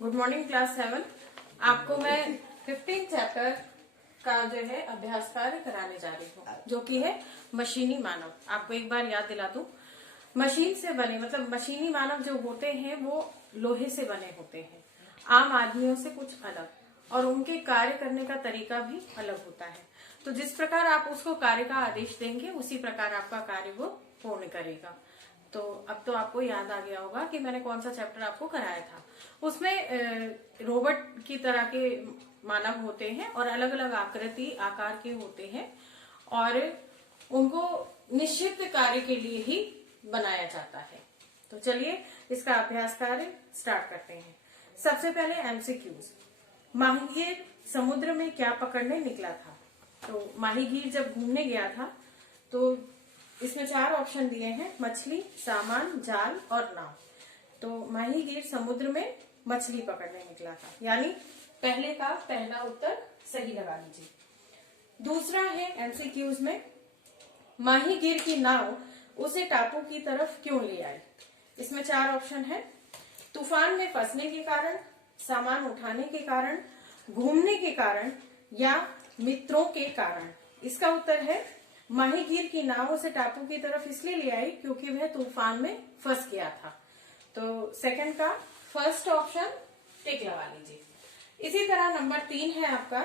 Good morning class 7। आपको मैं 15 chapter का जो है अभ्यास कार्य कराने जा रही हूँ, जो कि है मशीनी मानव। आपको एक बार याद दिला दूं, मशीन से बने मतलब मशीनी मानव जो होते हैं वो लोहे से बने होते हैं, आम आदमियों से कुछ अलग, और उनके कार्य करने का तरीका भी अलग होता है। तो जिस प्रकार आप उसको कार्य का आदेश देंगे उसी प्रकार आपका कार्य वो पूर्ण करेगा। तो अब तो आपको याद आ गया होगा कि मैंने कौन सा चैप्टर आपको कराया था। उसमें रोबोट की तरह के मानव होते हैं और अलग अलग आकृति आकार के होते हैं और उनको निश्चित कार्य के लिए ही बनाया जाता है। तो चलिए इसका अभ्यास कार्य स्टार्ट करते हैं। सबसे पहले एमसीक्यूज। माहीगीर समुद्र में क्या पकड़ने निकला था? तो माहीगीर जब घूमने गया था तो इसमें 4 ऑप्शन दिए हैं: मछली, सामान, जाल और नाव। तो माहीगीर समुद्र में मछली पकड़ने निकला था, यानी पहले का पहला उत्तर सही लगा लीजिए। दूसरा है एमसीक्यूज में, माहीगीर की नाव उसे टापू की तरफ क्यों ले आई? इसमें 4 ऑप्शन है: तूफान में फंसने के कारण, सामान उठाने के कारण, घूमने के कारण या मित्रों के कारण। इसका उत्तर है माहीगीर की नाव उसे टापू की तरफ इसलिए ले आई क्योंकि वह तूफान में फंस गया था। तो सेकंड का फर्स्ट ऑप्शन टिक लगा लीजिए। इसी तरह नंबर 3 है आपका,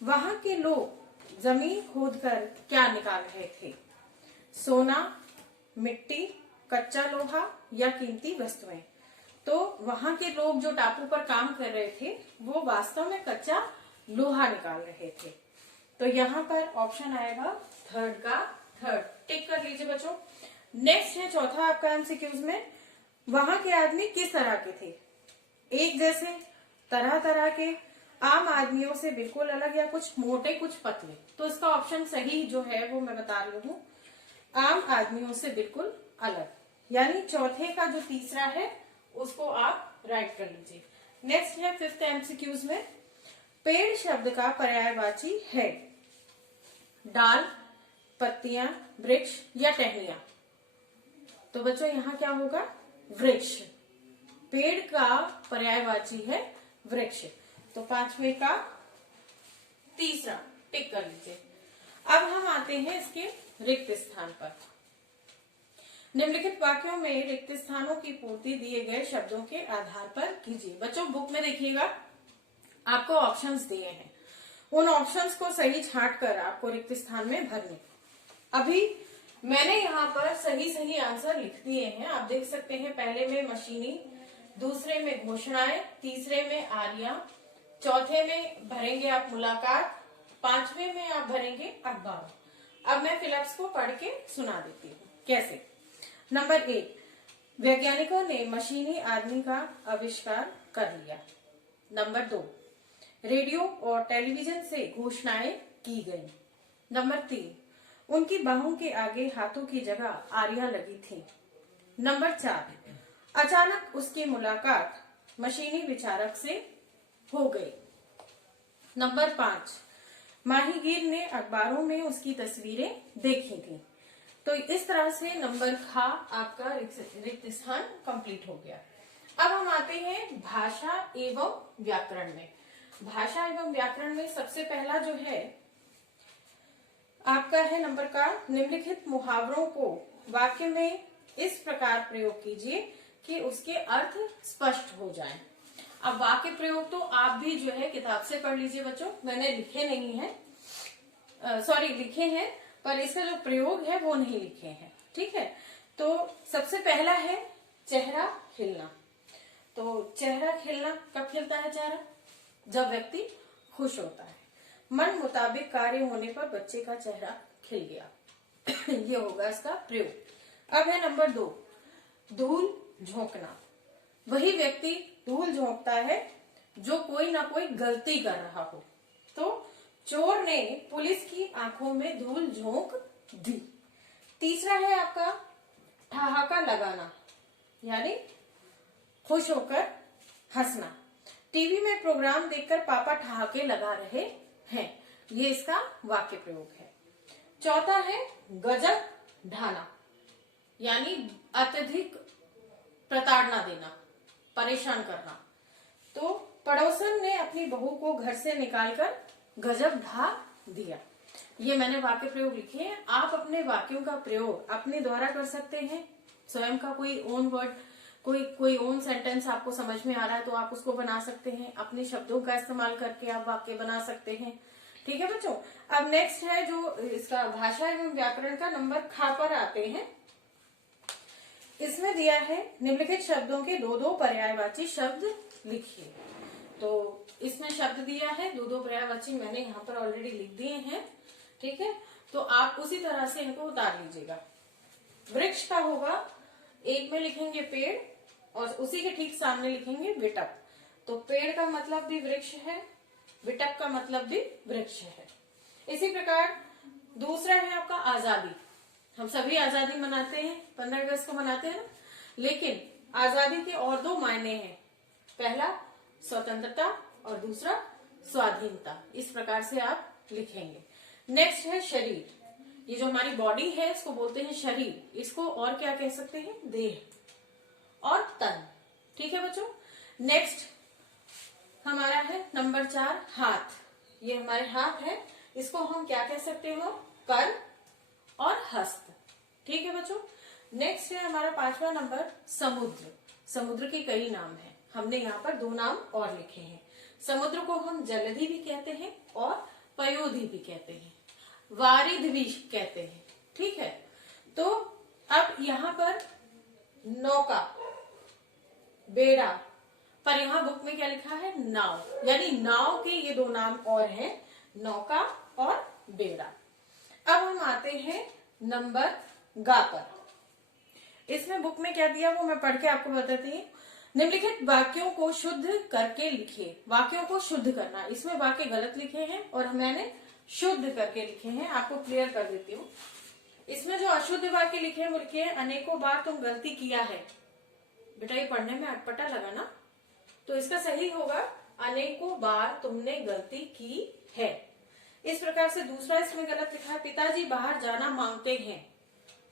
वहां के लोग जमीन खोदकर क्या निकाल रहे थे? सोना, मिट्टी, कच्चा लोहा या कीमती वस्तुएं। तो वहां के लोग जो टापू पर काम कर रहे थे वो वास्तव में कच्चा लोहा निकाल रहे थे। तो यहाँ पर ऑप्शन आएगा थर्ड का थर्ड, टिक कर लीजिए बच्चों। नेक्स्ट है चौथा आपका एमसीक्यूज में, वहां के आदमी किस तरह के थे? एक जैसे, तरह तरह के, आम आदमियों से बिल्कुल अलग या कुछ मोटे कुछ पतले। तो इसका ऑप्शन सही जो है वो मैं बता रही हूँ, आम आदमियों से बिल्कुल अलग, यानी चौथे का जो तीसरा है उसको आप राइट कर लीजिए। नेक्स्ट है फिफ्थ एमसीक्यूज में, पेड़ शब्द का पर्यायवाची है डाल, पत्तियां, वृक्ष या टहनियां। तो बच्चों यहाँ क्या होगा? वृक्ष। पेड़ का पर्यायवाची है वृक्ष। तो पांचवे का तीसरा टिक कर लीजिए। अब हम आते हैं इसके रिक्त स्थान पर। निम्नलिखित वाक्यों में रिक्त स्थानों की पूर्ति दिए गए शब्दों के आधार पर कीजिए। बच्चों बुक में देखिएगा, आपको ऑप्शंस दिए हैं, उन ऑप्शंस को सही छांट कर आपको रिक्त स्थान में भरने। अभी मैंने यहाँ पर सही सही आंसर लिख दिए हैं, आप देख सकते हैं। पहले में मशीनी, दूसरे में घोषणाएं, तीसरे में आर्या, चौथे में भरेंगे आप मुलाकात, पांचवे में आप भरेंगे अखबार। अब मैं फिलअप्स को पढ़ के सुना देती हूँ कैसे। नंबर 1, वैज्ञानिकों ने मशीनी आदमी का आविष्कार कर लिया। नंबर 2, रेडियो और टेलीविजन से घोषणाएं की गई। नंबर 3, उनकी बाहों के आगे हाथों की जगह आरियां लगी थी। नंबर 4, अचानक उसकी मुलाकात मशीनी विचारक से हो गई। नंबर 5, माहीगीर ने अखबारों में उसकी तस्वीरें देखी थी। तो इस तरह से नंबर खा आपका रिक्त स्थान कंप्लीट हो गया। अब हम आते हैं भाषा एवं व्याकरण में। भाषा एवं व्याकरण में सबसे पहला जो है आपका है नंबर का, निम्नलिखित मुहावरों को वाक्य में इस प्रकार प्रयोग कीजिए कि उसके अर्थ स्पष्ट हो जाएं। अब वाक्य प्रयोग तो आप भी जो है किताब से पढ़ लीजिए बच्चों, मैंने लिखे नहीं है, लिखे हैं पर इसका जो प्रयोग है वो नहीं लिखे हैं, ठीक है। तो सबसे पहला है चेहरा खिलना। तो चेहरा खिलना कब खिलता है चेहरा? जब व्यक्ति खुश होता है। मन मुताबिक कार्य होने पर बच्चे का चेहरा खिल गया ये होगा इसका प्रयोग। अब है नंबर 2, धूल झोंकना। वही व्यक्ति धूल झोंकता है जो कोई ना कोई गलती कर रहा हो। तो चोर ने पुलिस की आंखों में धूल झोंक दी। तीसरा है आपका ठहाका लगाना, यानी खुश होकर हंसना। टीवी में प्रोग्राम देखकर पापा ठहाके लगा रहे हैं, ये इसका वाक्य प्रयोग है। चौथा है गजब ढाना, यानी अत्यधिक प्रताड़ना देना, परेशान करना। तो पड़ोसन ने अपनी बहू को घर से निकालकर गजब ढा दिया। ये मैंने वाक्य प्रयोग लिखे हैं। आप अपने वाक्यों का प्रयोग अपने द्वारा कर सकते हैं। स्वयं का कोई ओन वर्ड, कोई ओन सेंटेंस आपको समझ में आ रहा है तो आप उसको बना सकते हैं। अपने शब्दों का इस्तेमाल करके आप वाक्य बना सकते हैं। ठीक है बच्चों। अब नेक्स्ट है जो इसका भाषा एवं व्याकरण का नंबर खा पर आते हैं। इसमें दिया है निम्नलिखित शब्दों के दो दो पर्यायवाची शब्द लिखिए। तो इसमें शब्द दिया है दो दो पर्यायवाची, मैंने यहाँ पर ऑलरेडी लिख दिए हैं। ठीक है, तो आप उसी तरह से इनको उतार लीजिएगा। वृक्ष का होगा, एक में लिखेंगे पेड़ और उसी के ठीक सामने लिखेंगे विटप। तो पेड़ का मतलब भी वृक्ष है, विटप का मतलब भी वृक्ष है। इसी प्रकार दूसरा है आपका आजादी। हम सभी आजादी मनाते हैं, 15 अगस्त को मनाते हैं ना, लेकिन आजादी के और दो मायने हैं। पहला स्वतंत्रता और दूसरा स्वाधीनता। इस प्रकार से आप लिखेंगे। नेक्स्ट है शरीर। ये जो हमारी बॉडी है इसको बोलते हैं शरीर। इसको और क्या कह सकते हैं? देह और तन। ठीक है बच्चों। नेक्स्ट हमारा है नंबर 4 हाथ। ये हमारे हाथ है, इसको हम क्या कह सकते हो? कर और हस्त। ठीक है बच्चों। नेक्स्ट है हमारा 5वां नंबर समुद्र। समुद्र के कई नाम हैं, हमने यहाँ पर 2 नाम और लिखे हैं। समुद्र को हम जलधि भी कहते हैं और पयोधि भी कहते हैं, वारिध भी कहते हैं। ठीक है, तो अब यहाँ पर नौका, बेड़ा, पर यहाँ बुक में क्या लिखा है? नाव। यानी नाव के ये 2 नाम और हैं, नौका और बेड़ा। अब हम आते हैं नंबर गा पर। इसमें बुक में क्या दिया वो मैं पढ़ के आपको बताती हूँ। निम्नलिखित वाक्यों को शुद्ध करके लिखिए। वाक्यों को शुद्ध करना, इसमें वाक्य गलत लिखे हैं और मैंने शुद्ध करके लिखे हैं। आपको क्लियर कर देती हूँ। इसमें जो अशुद्ध वाक्य लिखे हैं वो लिखे हैं अनेकों बार तुम गलती किया है। बेटा ये पढ़ने में अटपटा लगा ना, तो इसका सही होगा अनेकों बार तुमने गलती की है। इस प्रकार से दूसरा इसमें गलत लिखा है पिताजी बाहर जाना मांगते हैं।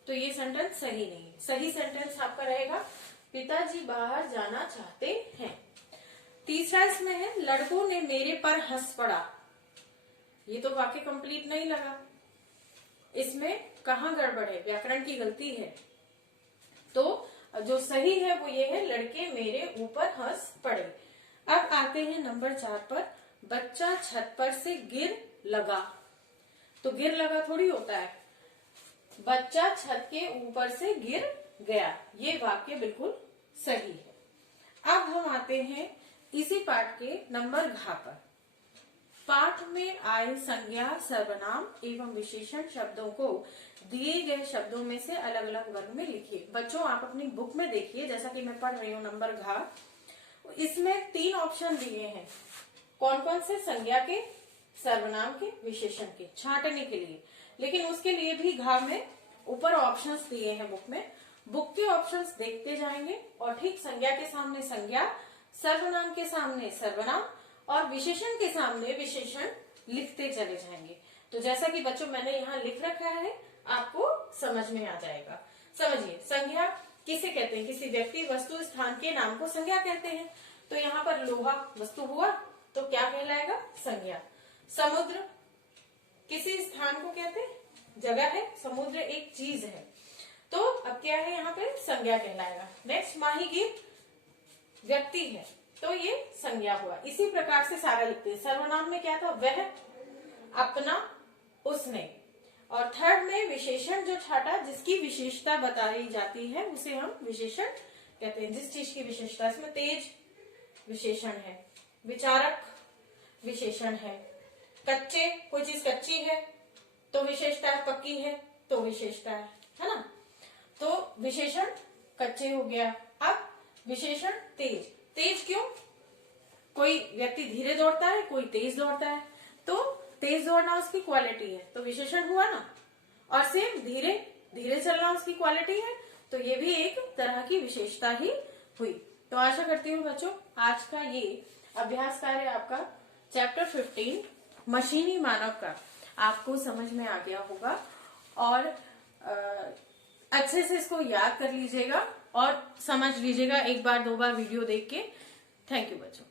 तो ये सेंटेंस सही नहीं। सही सेंटेंस आपका रहेगा पिताजी बाहर जाना चाहते हैं। तीसरा इसमें है लड़कों ने मेरे पर हंस पड़ा। ये तो वाक्य कंप्लीट नहीं लगा। इसमें कहाँ गड़बड़ है? व्याकरण की गलती है। तो जो सही है वो ये है लड़के मेरे ऊपर हंस पड़े। अब आते हैं नंबर 4 पर, बच्चा छत पर से गिर लगा। तो गिर लगा थोड़ी होता है, बच्चा छत के ऊपर से गिर गया। ये वाक्य बिल्कुल सही है। अब हम आते हैं इसी पाठ के नंबर घ पर। पाठ में आए संज्ञा, सर्वनाम एवं विशेषण शब्दों को दिए गए शब्दों में से अलग अलग वर्ग में लिखिए। बच्चों आप अपनी बुक में देखिए, जैसा कि मैं पढ़ रही हूँ नंबर घ, इसमें 3 ऑप्शन दिए हैं। कौन कौन से? संज्ञा के, सर्वनाम के, विशेषण के, छांटने के लिए। लेकिन उसके लिए भी घ में ऊपर ऑप्शंस दिए हैं बुक में। बुक के ऑप्शंस देखते जाएंगे और ठीक संज्ञा के सामने संज्ञा, सर्वनाम के सामने सर्वनाम और विशेषण के सामने विशेषण लिखते चले जाएंगे। तो जैसा कि बच्चों मैंने यहाँ लिख रखा है, आपको समझ में आ जाएगा। समझिए, संज्ञा किसे कहते हैं? किसी व्यक्ति, वस्तु, स्थान के नाम को संज्ञा कहते हैं। तो यहाँ पर लोहा वस्तु हुआ तो क्या कहलाएगा? संज्ञा। समुद्र किसी स्थान को कहते हैं, जगह है, समुद्र एक चीज है, तो अब क्या है यहाँ पे? संज्ञा कहलाएगा। नेक्स्ट माहीगीर व्यक्ति है तो ये संज्ञा हुआ। इसी प्रकार से सारा लिखते हैं। सर्वनाम में क्या था? वह, अपना, उसने। और थर्ड में विशेषण जो छाटा, जिसकी विशेषता बताई जाती है उसे हम विशेषण कहते हैं। जिस चीज की विशेषता, इसमें तेज विशेषण है, विचारक विशेषण है, कच्चे, कोई चीज कच्ची है तो विशेषता है, पक्की है तो विशेषता है ना। तो विशेषण कच्चे हो गया। अब विशेषण तेज। तेज क्यों? कोई व्यक्ति धीरे दौड़ता है, कोई तेज दौड़ता है, तो तेज दौड़ना उसकी क्वालिटी है तो विशेषण हुआ ना। और सेम धीरे धीरे चलना उसकी क्वालिटी है तो ये भी एक तरह की विशेषता ही हुई। तो आशा करती हूँ बच्चों आज का ये अभ्यास कार्य आपका चैप्टर 15 मशीनी मानव का आपको समझ में आ गया होगा और अच्छे से इसको याद कर लीजिएगा और समझ लीजिएगा एक बार 2 बार वीडियो देख के। थैंक यू बच्चों।